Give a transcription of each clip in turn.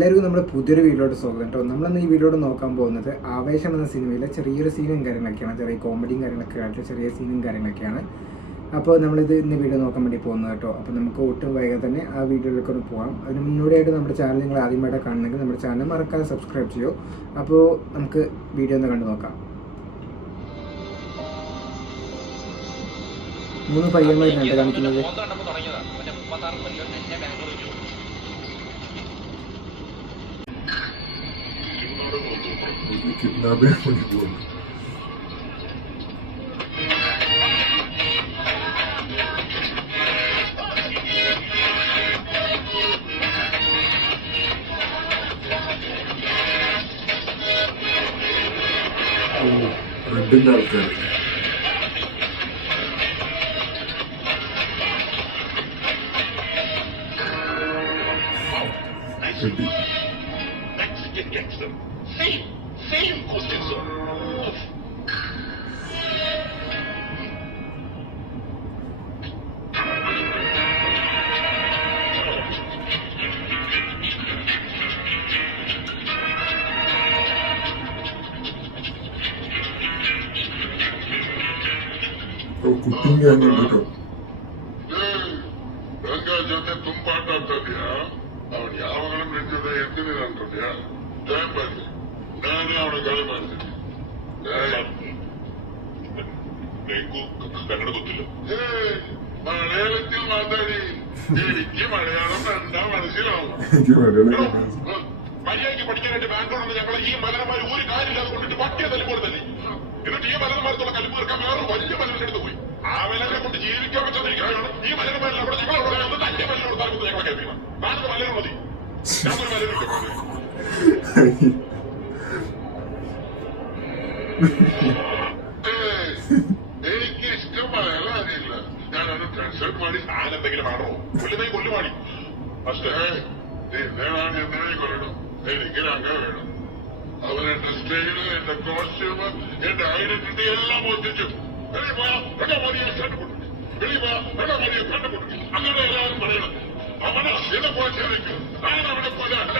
എല്ലാവർക്കും നമ്മുടെ പുതിയൊരു വീഡിയോയോട് സ്വാഗതം കേട്ടോ. നമ്മളിന്ന് ഈ വീഡിയോയോട് നോക്കാൻ പോകുന്നത് ആവേശം എന്ന സിനിമയിലെ ചെറിയൊരു സീനും കാര്യങ്ങളൊക്കെയാണ്. ചെറിയ കോമഡിയും കാര്യങ്ങളൊക്കെ ആയിട്ട് ചെറിയ സീനും കാര്യങ്ങളൊക്കെയാണ്. അപ്പോൾ നമ്മളിത് ഇന്ന് വീഡിയോ നോക്കാൻ വേണ്ടി പോകുന്നത് കേട്ടോ. അപ്പോൾ നമുക്ക് ഒട്ടും വൈകാതെ തന്നെ ആ വീഡിയോയിലേക്ക് ഒന്ന് പോകാം. അതിന് മുന്നോടിയായിട്ട് നമ്മുടെ ചാനൽ നിങ്ങൾ ആദ്യമായിട്ട് കാണണമെങ്കിൽ നമ്മുടെ ചാനൽ മറക്കാതെ സബ്സ്ക്രൈബ് ചെയ്യൂ. അപ്പോൾ നമുക്ക് വീഡിയോ ഒന്ന് കണ്ടു നോക്കാം. 3 പയ്യന്മാരുണ്ട് കാണിക്കുന്നത്. കിഡ്നാപ്പിനെ വേണ്ടി പോകുന്നു. റെഡിന്റെ ആൾക്കാർ ready Same question, sir. Cooking ಆಗಿರ್ಬೇಕು. ಜೊತೆ ತುಂಬಾ ಆಟ ಆಡ್ತಿದ್ಯಾ? ಅವನು ಯಾವಾಗಲೂ ನಿನ್ ಜೊತೆ ಎತ್ತಿನ ಅಂತಿದ್ಯಾ? ಟೈಮ್ ಬಂದಿ ನಾನೇ ಅವನ ಗಾಳಿ ಮಾಡ್ತೀನಿ. ಕನ್ನಡ ಗೊತ್ತಿಲ್ಲ. മലയാളത്തിൽ മാതാടി എനിക്ക് മലയാളം കണ്ടാ മനസ്സിലാവും. മര്യാദയ്ക്ക് പഠിക്കാനായിട്ട് ബാംഗ്ലൂരിൽ ഞങ്ങൾ ഈ മലനന്മാർ ഒരു കാര്യമില്ലാതെ കൊണ്ടിട്ട് പട്ടിയെ തല്ലിപ്പോൾ തന്നെ. എന്നിട്ട് ഈ മലനന്മാരത്തുള്ള കലിപ്പ് തീർക്കാൻ വേറെ വലിയ മലനെടുത്ത് പോയി. ആ മലനെ കൊണ്ട് ജീവിക്കാൻ പറ്റാതിരിക്കുകയാണ് ഈ മലനന്മാരെല്ലാം കൂടെ ഞങ്ങളവിടെ ഒന്ന് തന്റെ മലനോട് താഴ്ന്നത് ഞങ്ങളെ കേൾപ്പിക്കണം. നാളെ മലനം മതി. ഞാനൊരു മലനുണ്ട്. എനിക്ക് ഇഷ്ടം മലയാളം അറിയില്ല. ഞാനൊന്ന് ട്രാൻസ്ലേറ്റ് ಮಾಡಿ ഞാനെന്തെങ്കിലും ആണോ കൊല്ലുന്നേ കൊല്ലുമാടി. പക്ഷേ എന്തിനാണ് എന്തിനായി കൊല്ലണം? എനിക്ക് അങ്ങനെ വേണം. അവരെന്റെ സ്റ്റൈല്, എന്റെ കോസ്റ്റ്യൂം, എന്റെ ഐഡന്റിറ്റി എല്ലാം മോചിച്ചു. വെളിയിൽ പോയാ എന്നെ മതിയെ കണ്ടുപിടിക്കും. വെളിയിൽ പോയാ എന്നെ മതിയെ കണ്ടുപിടിക്കും. അങ്ങനെ എല്ലാവരും പറയണം. അവനെ എന്നെ പോലെ ചെയ്തേക്ക്. ഞാൻ അവനെ പോലെ അല്ല.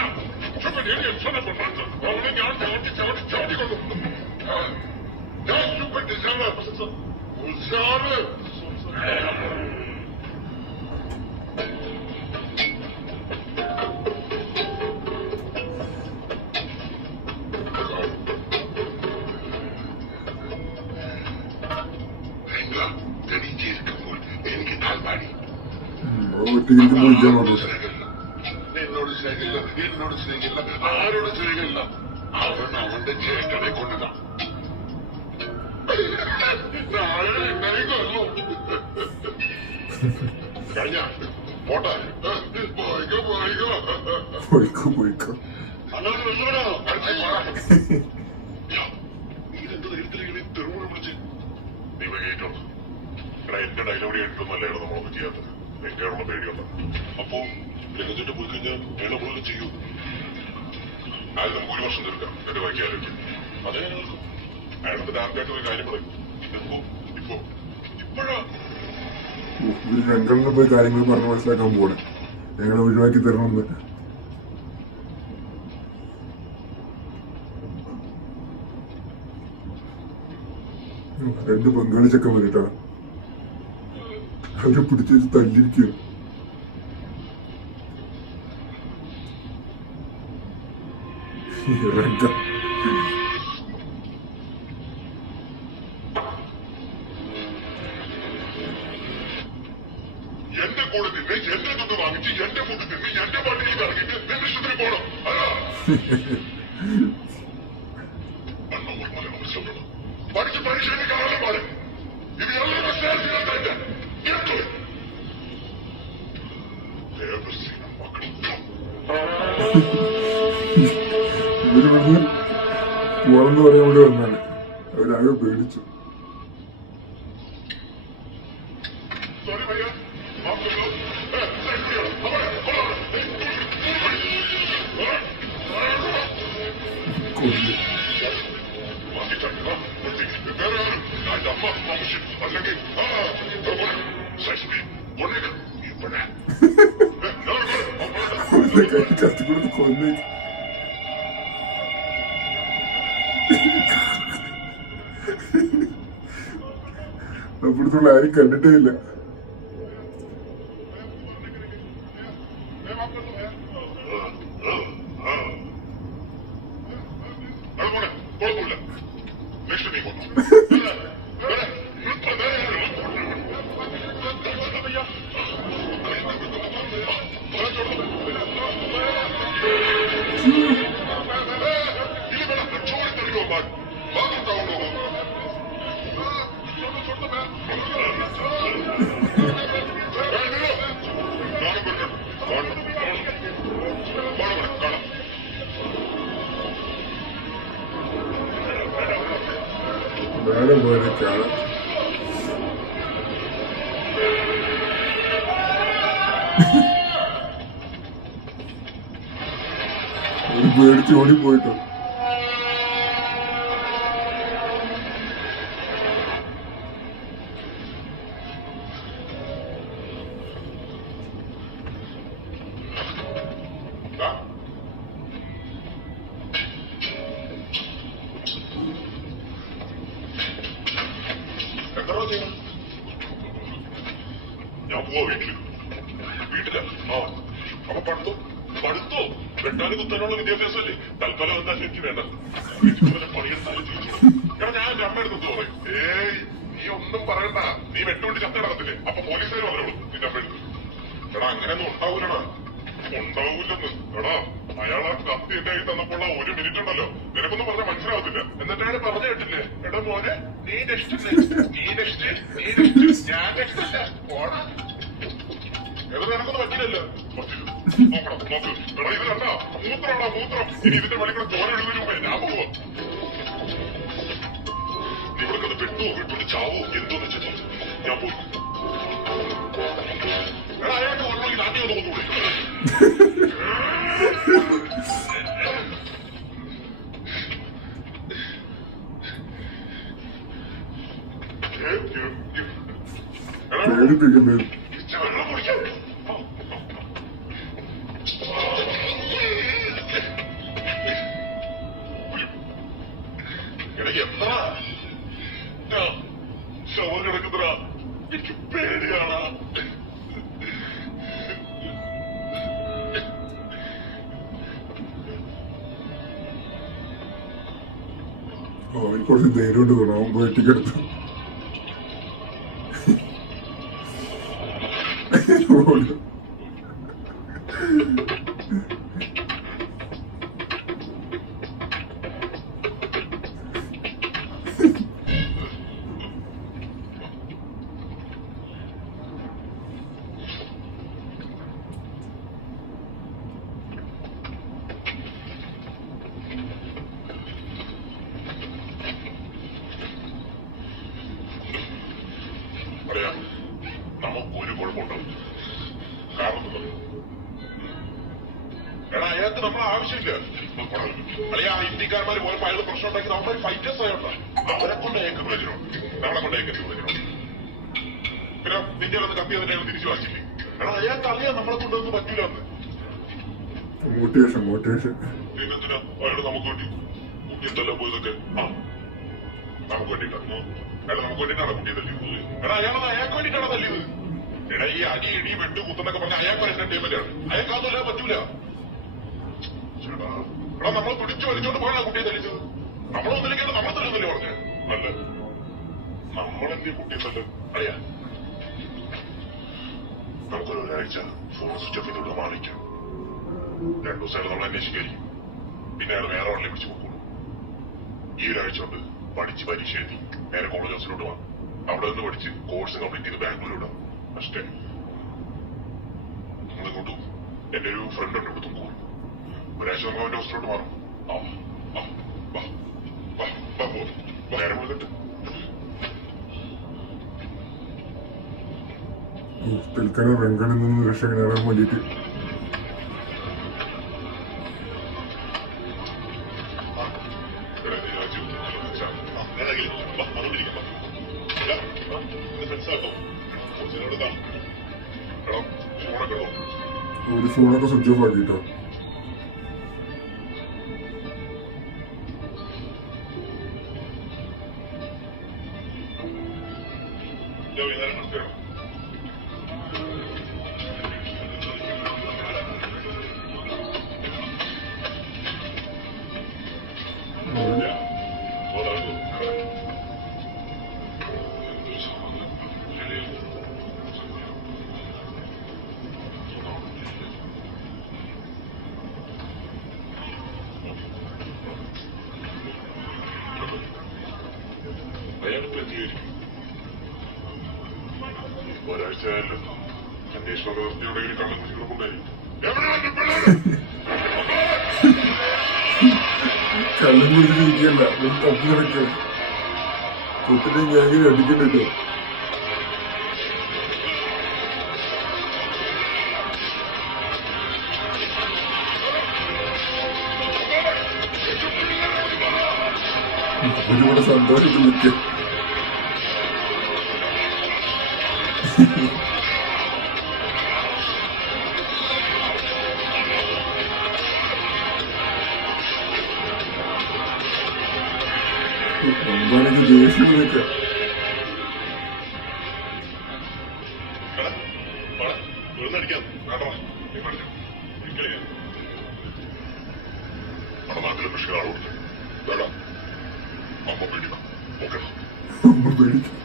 അവനെ ഞാൻ ചവിട്ടിക്കൊണ്ടു. ഞാൻ ചുപ്പിട്ടില്ല. ഉഷാറ് എനിക്ക് താൽപ്പാടി എന്നോട് സ്നേഹില്ല, എന്നോട് സ്നേഹില്ല, ആരോട് സ്നേഹില്ല. അവൻ അവന്റെ ചേട്ടനെ കൊണ്ടതാ. നാളെ എന്നെ കൊല്ലു. കഴിഞ്ഞ പോട്ടെ. പോയിക്കോ അങ്ങനെ വെല്ലുവിടോ. നീരെന്ത് ധൈര്യത്തിലേക്ക് തെരുവുകൾ വിളിച്ച് നീ വൈകിട്ടുണ്ട്. എടാ എന്റെ ഡയലോഗ് കേട്ടിട്ടൊന്നല്ലായിരുന്നു നമ്മളൊന്നും ചെയ്യാത്തത്. എനിക്കാണുള്ള പേടിയുണ്ട്. അപ്പോ രംഗത്തിട്ട് പോയി കഴിഞ്ഞാൽ വേണ പോലെ ചെയ്യൂ. അത് നമുക്ക് 1 വർഷം തീർക്കാം. എന്റെ ബാക്കി ആലോചിക്കും. അതേ നിൽക്കും. അയാളത്തെ ഡാർക്കായിട്ട് ഒരു കാര്യം പറയും. ഇപ്പോഴാ രംഗങ്ങളിൽ പോയി കാര്യങ്ങൾ പറഞ്ഞ് മനസ്സിലാക്കാൻ പോണേ. എങ്ങനെ ഒഴിവാക്കി തരണമെന്ന്. രണ്ട് ബംഗാളി ചെക്കന്മാർ കേട്ടാ അവരെ പിടിച്ചു വെച്ച് തല്ലിരിക്കുക. രംഗം എന്റെ കൂടെ നിന്ന് എന്റെ തൊട്ട് വാങ്ങിച്ച് എന്റെ കൂടെ നിന്ന് എന്റെ പള്ളിയിൽ ഇറങ്ങിയിട്ട് നിന്റെ ഇഷ്ടത്തിന് പോകണം. അതാ പഠിച്ച് പരീക്ഷയ്ക്ക് കാണാൻ പാടും. ഇത് എല്ലാം മക്കളും ഇവര് വന്ന് പോണെന്ന് പറയാൻ വേണ്ടി വന്നാണ്. അവരാകെ പേടിച്ചു. കൊല്ലും. അല്ലെങ്കിൽ കത്തി കൊടുത്ത് ഒന്ന് അപ്പുറത്തുള്ള ആരും കണ്ടിട്ടേ ഇല്ല. വേറെ പോലെ കാണാം. ഒരു പേടിച്ച് ഓടിപ്പോയിട്ടോ. ഞാൻ പോവാ വീട്ടിലാ. അപ്പൊ പഠിത്തോ വെട്ടാനും കുത്താനുള്ള വിദ്യാഭ്യാസമല്ലേ? തൽക്കാലം എന്താ എനിക്ക് വേണ്ട. പണിയെടുത്താലും എടാ ഞാൻ എന്റെ അമ്മയുടെ അടുത്ത് പറയും, ഏയ് നീ ഒന്നും പറയണ്ട, നീ വെട്ടുകൊണ്ട് ചത്ത നടത്തില്ലേ, അപ്പൊ പോലീസുകാർ പറഞ്ഞോളൂ നിന്റെ അമ്മ എടുത്ത്. എടാ അങ്ങനെയൊന്നും ഉണ്ടാവൂലടാ, ഉണ്ടാവൂലെന്ന്. എടാ അയാളാ കത്തി എന്റെ കയ്യിൽ തന്നപ്പോൾ ഒരു മിനിറ്റ് ഉണ്ടല്ലോ, നിനക്കൊന്നും പറഞ്ഞാൽ മനസ്സിലാവത്തില്ല. എന്നിട്ട് അയാൾ പറഞ്ഞു കേട്ടില്ലേ, എടാ മോനെ നീ നെക്സ്റ്റ് ഞാൻ നെക്സ്റ്റ് പോടാ. എടാ നിനക്കൊന്നും പറ്റില്ലല്ലോ. നോക്കണം നോക്ക്. എടാ ഇത് കണ്ടാ മൂത്രമാണോ മൂത്രം. ഇനി ഇതിന്റെ വഴികളെ ചോര എഴുതുന്നതിന് മുമ്പേ ഞാൻ പോവാ. നിങ്ങൾക്കത് പെട്ടോ വിട്ടോണ്ട് ചാവോ എന്തോന്ന് വെച്ചാൽ ഞാൻ പോയി. എടാ അയാൾക്ക് വരണമെങ്കിൽ നാട്ടിൽ നോക്കൂടെ. പേടിപ്പിക്കുന്നത് വെള്ളം കുടിക്കാൻ എന്താ ശവം കിടക്കുന്നതാ, എനിക്ക് പേടിയാണ്. അവൻ കുറച്ച് ധൈര്യമുണ്ട് തോന്നുന്നു. അവൻ പോയിട്ടിക്കെടുത്തു ഓടി. പറയാം നമുക്കൊരു കുഴപ്പമുണ്ടാവും. കാരണം എടാ അയാൾക്ക് നമ്മളെ ആവശ്യമില്ല. അല്ലെ ആ ഇന്ത്യക്കാരന്മാർ പോയപ്പോ അയാൾ പ്രശ്നം ഉണ്ടാക്കി നമ്മളെ ഫൈറ്റേഴ്സ് ആയോണ്ട അവരെ കൊണ്ട് അയക്ക് പ്രയോജനമുണ്ട്, നമ്മളെ കൊണ്ട് അയക്കുന്ന പ്രയോജനമുണ്ട്. പിന്നെ നിന്റെ ഒന്ന് കപ്പി അതിനെ തിരിച്ചു വാങ്ങിച്ചില്ലേ. എടാ അയാൾക്ക് അറിയാം നമ്മളെ കൊണ്ടൊന്നും പറ്റൂല എന്ന്. മോട്ടിവേഷൻ പിന്നെന്തിനാ അയാൾ നമുക്ക് വേണ്ടി കുട്ടി എന്തെല്ലാം പോയതൊക്കെ നമുക്ക് വേണ്ടിയിട്ടാണ്. എടാ നമുക്ക് വേണ്ടിയിട്ടാണ് കുട്ടിയെ തല്ലിയത്. എടാ അയാളത് അയാൾക്ക് വേണ്ടിയിട്ടാണ് തല്ലിയത്. എടാ ഈ അടി ഇടി വെട്ട് കുത്തെന്നൊക്കെ പറഞ്ഞാൽ അയാൾക്ക് എന്റർടൈൻമെന്റാണ്. അയാൾക്ക് അതൊന്നും പറ്റൂല. എടാ നമ്മൾ പിടിച്ചു വലിച്ചോണ്ട് പോയാ കുട്ടിയെ തല്ലിച്ചത്. നമ്മളൊന്നിലേക്കാണ് നമ്മൾ തല്ലുന്നല്ലേ പറഞ്ഞത്. അല്ല നമ്മളെന്തേ കുട്ടിയെ തല്ലും. അറിയാ നമുക്കൊരാഴ്ച ഫോൺ സ്വിച്ച് ഓഫ് ചെയ്തോട് മാറിക്കാം. 2 ദിവസമായിട്ട് നമ്മൾ അന്വേഷിക്കായിരിക്കും. പിന്നെ അയാൾ വേറെ ആളിനെ പിടിച്ചു പോക്കുള്ളൂ. ഈ ഒരാഴ്ച കൊണ്ട് പഠിച്ച് പരീക്ഷ എഴുതി നേരെ കോളേജ് ഹൗസിലോട്ട് വാ. അവിടെ നിന്ന് പഠിച്ച് കോഴ്സ് കംപ്ലീറ്റ് ചെയ്ത് ബാംഗ്ലൂരിടാം. അಷ್ಟേ. നിങ്ങളിങ്ങോട്ട് എന്റെ ഒരു ഫ്രണ്ട് ഉണ്ട് ഇവിടെ തുമ്പൂർ. ഒരാഴ്ച നമ്മൾ അവന്റെ ഹോസ്റ്റലോട്ട് മാറും. നേരെ കൊടുത്തിട്ട് തൽക്കാലം റംഗണിൽ നിന്ന് രക്ഷ നേടാൻ വേണ്ടിയിട്ട് ഒരു ഫോണൊക്കെ സ്വിച്ച് ഓഫ് ആക്കിട്ടോ. ഞാൻ വൈകുന്നേരം മനസ്സിലാവും. ഒരാഴ്ചയായല്ലോ അന്വേഷണ വ്യവസ്ഥയുടെ കള്ളം കുടിക്കണമുണ്ടായിരിക്കും. കള്ളം കുടിച്ചിരിക്കല്ല ഒരു തപ്പി കിടക്കുക കുട്ടിനെ ഞാൻ ഇങ്ങനെ അടിക്കണ്ടല്ലോ. ഒരുപാട് സന്തോഷത്തിൽ നിൽക്കുക. ഒമ്പാലേക്ക് ദേഷ്യം നിൽക്കുക. അമ്മ പേടിക്കും.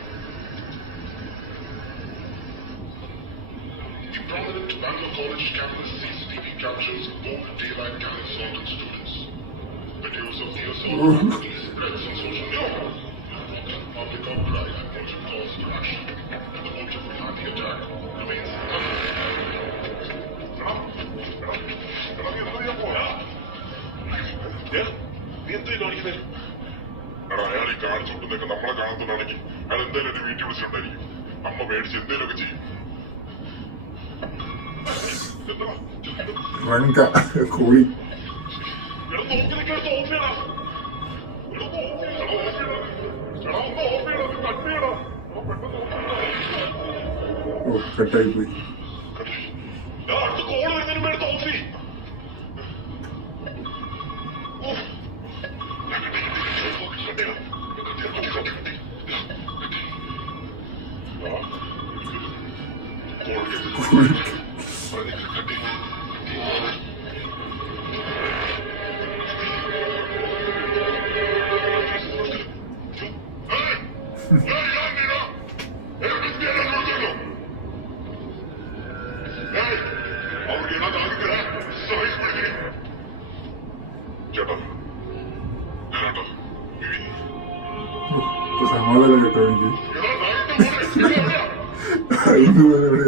Prominent Bangalore College campus CCTV captures both daylight gang assaulted students. Videos of the assault rapidly spreads on social media. Public outcry and motive calls for action. The motive behind the attack remains അയാൾ ഈ കാണിച്ചുകൊണ്ടൊക്കെ നമ്മളെ കാണുന്നുണ്ടാണെങ്കിൽ അയാൾ എന്തായാലും എന്റെ വീട്ടിൽ വിളിച്ചിട്ടുണ്ടായിരിക്കും. അമ്മ മേടിച്ച് എന്തേലൊക്കെ ചെയ്യും. റങ്ക കോഴി കട്ടായി പോയി. സമാധാനം കേട്ടോ എനിക്ക്. എവിടെ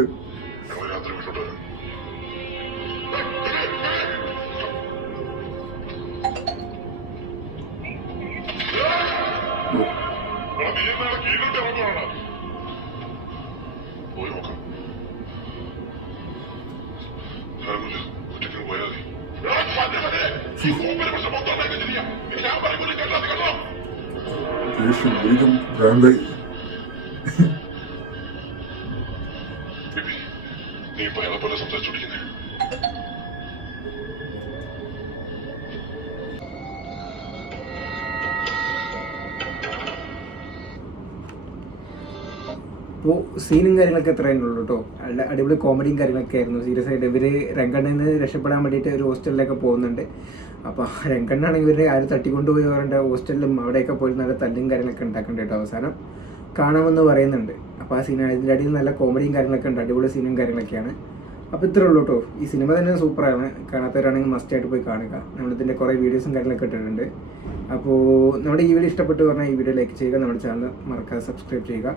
പോയി നോക്കാം. ഒറ്റയ്ക്ക് പോയാൽ ദേഷ്യം വീണ്ടും ഭ്രാന്തായി. നീ ഇപ്പൊ അയാളെ പോലെ സംസാരിച്ചോണ്ടിരിക്കുന്നേ. അപ്പോൾ സീനും കാര്യങ്ങളൊക്കെ എത്രയും ഉള്ളൂ കേട്ടോ. അടിപൊളി കോമഡിയും കാര്യങ്ങളൊക്കെ ആയിരുന്നു. സീരിയസ് ആയിട്ട് ഇവർ രംഗണ്ണയിൽ നിന്ന് രക്ഷപ്പെടാൻ വേണ്ടിയിട്ട് ഒരു ഹോസ്റ്റലിലൊക്കെ പോകുന്നുണ്ട്. അപ്പോൾ രംഗണ്ണാണെങ്കിൽ ഇവർ ആരും തട്ടിക്കൊണ്ടുപോയി അവരുടെ ഹോസ്റ്റലിലും അവിടെയൊക്കെ പോയി നല്ല തല്ലും കാര്യങ്ങളൊക്കെ ഉണ്ടാക്കുന്നുണ്ട് കേട്ടോ. അവസാനം കാണാമെന്ന് പറയുന്നുണ്ട്. അപ്പോൾ ആ സീനാണ്. ഇതിൻ്റെ അടിയിൽ നല്ല കോമഡിയും കാര്യങ്ങളൊക്കെ ഉണ്ട്. അടിപൊളി സീനും കാര്യങ്ങളൊക്കെയാണ്. അപ്പോൾ ഇത്രേ ഉള്ളൂ കേട്ടോ. ഈ സിനിമ തന്നെ സൂപ്പറാണ്. കാണാത്തവരാണെങ്കിൽ മസ്റ്റായിട്ട് പോയി കാണുക. നമ്മളിതിൻ്റെ കുറേ വീഡിയോസും കാര്യങ്ങളൊക്കെ ഇട്ടിട്ടുണ്ട്. അപ്പോൾ നമ്മുടെ ഈ വീഡിയോ ഇഷ്ടപ്പെട്ട് പറഞ്ഞാൽ ഈ വീഡിയോ ലൈക്ക് ചെയ്യുക. നമ്മുടെ ചാനൽ മറക്കാതെ സബ്സ്ക്രൈബ് ചെയ്യുക.